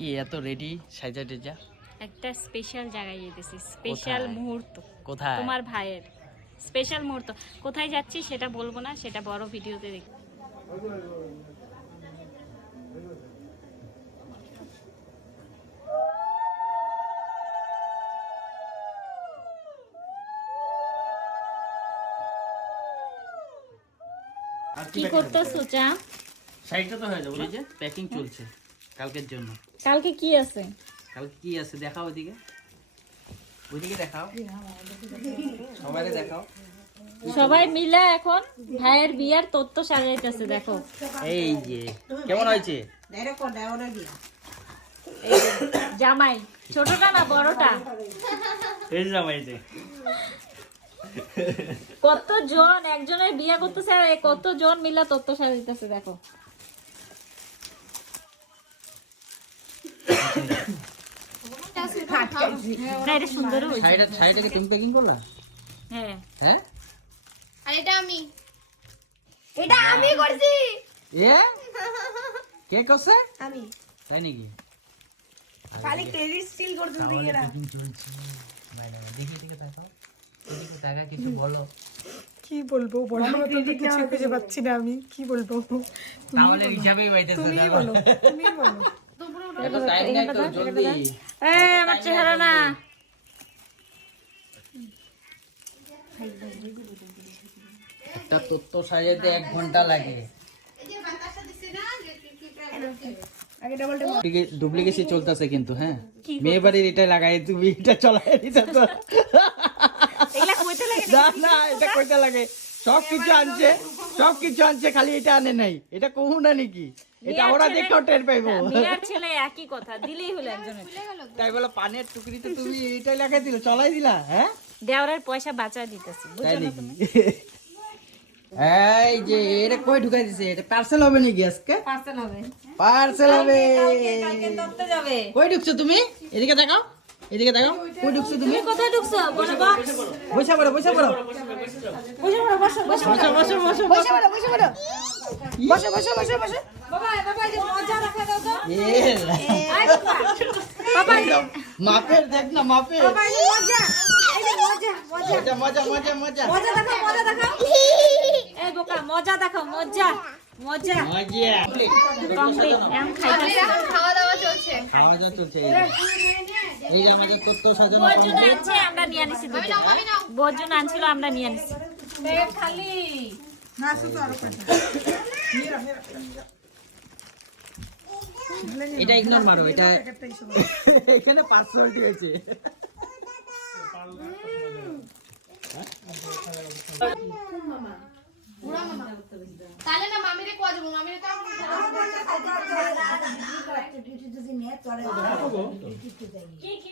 কি এত রেডি সাজা টেজা? একটা স্পেশাল জায়গায় যেতেছি, স্পেশাল মুহূর্ত। কোথায়? তোমার ভাইয়ের স্পেশাল মুহূর্ত। কোথায় যাচ্ছি সেটা বলবো না, সেটা বড় ভিডিওতে দেখ। কি করতেছো চা? সাইডটা তো হয়ে যাবে, এই যে প্যাকিং চলছে কালকের জন্য। কালকে কি আছে? কালকে কি আছে দেখাও, ওইদিকে ওইদিকে দেখাও, সবাইকে দেখাও। সবাই মিলে এখন ভাইয়ের বিয়ার তত্ত্ব সাজাইতেছে, দেখো। এই যে কেমন হয়েছে জামাই, ছোটটা না বড়টা? এই জামাই যে কতজন একজনের বিয়া করতেছে আর কতজন মিলে তত্ত্ব সাজাইতেছে, দেখো। না, এটা সুন্দর হয়েছে। শাড়িটাকে তুমি প্যাকিং করলা? হ্যাঁ হ্যাঁ, আর এটা আমি করছি। এ কে করছে? আমি তাই নাকি? খালি ক্রেডিট স্টিল করতে দিই না। দেখি দিকে তাকাও, এদিকে তাকা, কিছু বলো। কি বলবো, বলার মতো তো কিছু খুঁজে পাচ্ছি না আমি। কি বলবো? তাহলে হিসাবেই বাইতেছে তুমি না। বলো, তুমি বলো। এত টাইম নাই তো, জলদি। আমার চেহারা না। একটা তত্ত্ব সাজাতে 1 ঘন্টা লাগে। ডুপ্লিকেশন চলতেছে কিন্তু, হ্যাঁ। মেয়ে বাড়ির এটা লাগাই, তুমি এটা চলাই দিতে তো। এগুলা কইতে লাগে না না, এটা কইতে লাগে। সবকিছু আনছে, খালি এটা আনে নাই। এটা কহু না নাকি? এটা ওরা দেখেও টের পাইবো। মেয়ের ছেলে একই কথা, দিলেই হলো একজনের। তাই বলে পানের টুকরিতে তুমি এটা লাগাই দিলা, চলাই দিলা, হ্যাঁ? দেওয়ারের পয়সা বাঁচা দিতেছি, তাই বুঝছো না নাকি? তুমি? এই যে এটা কই ঢুকাই দিছে? এটা পার্সেল হবে নাকি আজকে? পার্সেল হবে। পার্সেল হবে। কালকে তত্ত্ব যাবে। কই ঢুকছো তুমি? এদিকে দেখাও, এদিকে দেখাও। কই ঢুকছো তুমি? তুমি কোথায় ঢুকছো? বলো বক্স। বসে পড়ো, বসে পড়ো। বসো বসো বসো বসো বসো। বাবা, বাবা, যে মজা রাখা দাও তো। এ বাবা, মাপের দেখ না, মাপের। বাবা, এই মজা। এই যে মজা, মজা। মজা মজা মজা মজা মজা দেখাও, মজা দেখাও। এই বোকা, মজা দেখাও, মজা। মজা। মজা। কমপ্লিট। এখন খাইতেছি। খাওয়া দাওয়া চলছে। খাওয়া দাওয়া চলছে। এই যে আমাদের তত্ত্ব সাজানো বর্জন কমপ্লিট। আনছে, আমরা নিয়ে আনিছি দুটো। বর্জন আনছিল, আমরা নিয়ে আনিছি। খালি এটা ইগনোর মারো, এটা এখানে 500 দিয়েছে। তাহলে না মামিরে কোয়া যাবো, মামিরে তো কি কি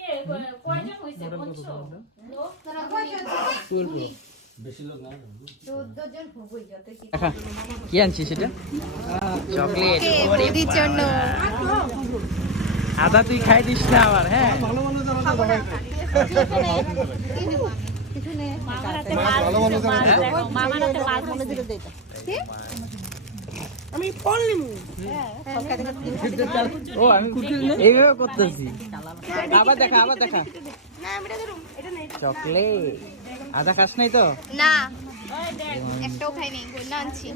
কয়জন হইছে বলছো? কি আনছিস সেটা? চকলেট। বৌদির জন্য। আদা তুই খাই দিস না আবার, হ্যাঁ? মামার হাতে মাছ দিছে, মাছ দেখো, মামার হাতে মাছ বলে দিল দেটা। আমি ফল নিমু। ও আমি এইভাবে করতেছি। আবার দেখা, আবার দেখা। না আমি এটা ধরুম, এটা নেই। চকলেট। আদা খাস নাই তো? না একটাও খাই নাই, না আনছি।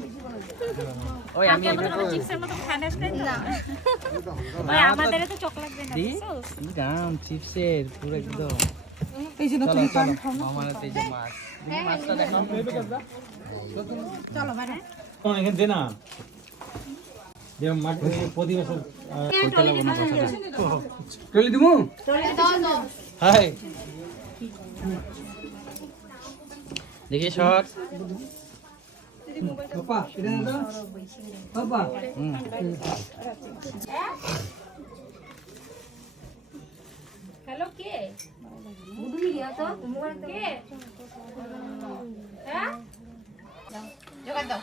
ওই আমি কেমন হবে চিপসের মতো খানাস খাই না। ওই আমাদের তো চকলেট দেন না, দি বুঝছস? কি দাম চিপসের পুরো একদম। এই যে নতুন পান খাও না। আমার হাতে এই যে মাছ। তুমি মাছটা দেখাও। এখানে দে না যে মাঠে প্রতি বছর টলি দিমু দাও দাও। হাই দেখি শট। বাবা এটা না বাবা হ্যালো কে? বুদুলি দিয়া তো কে? হ্যাঁ? জোগাড় দাও।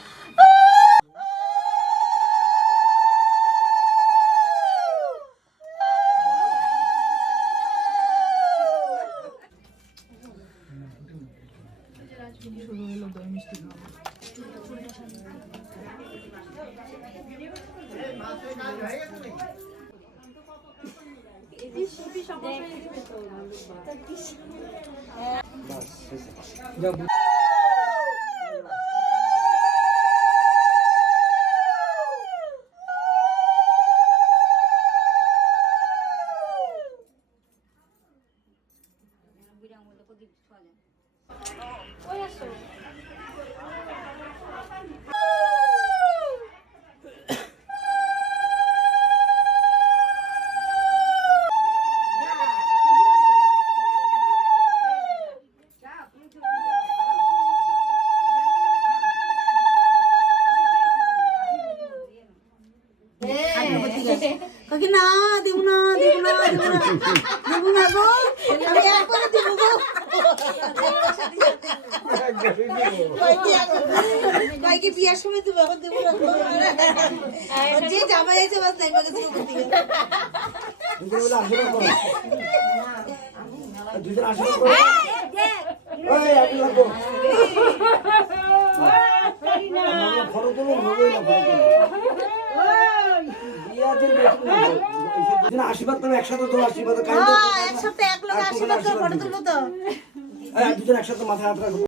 কাকি না দিব না দিব না দিব না দিব না গো আমি একবারে দিব গো কাকি বিয়ার সময় তুমি এখন দিব না যে জামাই আছে বাস নাই বাগে তুমি করতে গেল দুজন আশীর্বাদ করো দুজন আশীর্বাদ করো ওই আমি লাগবো ফটো তুলো হবেই না ফটো তুলো আশীর্বাদ তুমি একসাথে তো আশীর্বাদ এক সপ্তাহে এক লোক আশীর্বাদ করে ফটো তুলবো তো দুজন একসাথে মাথায় হাত রাখো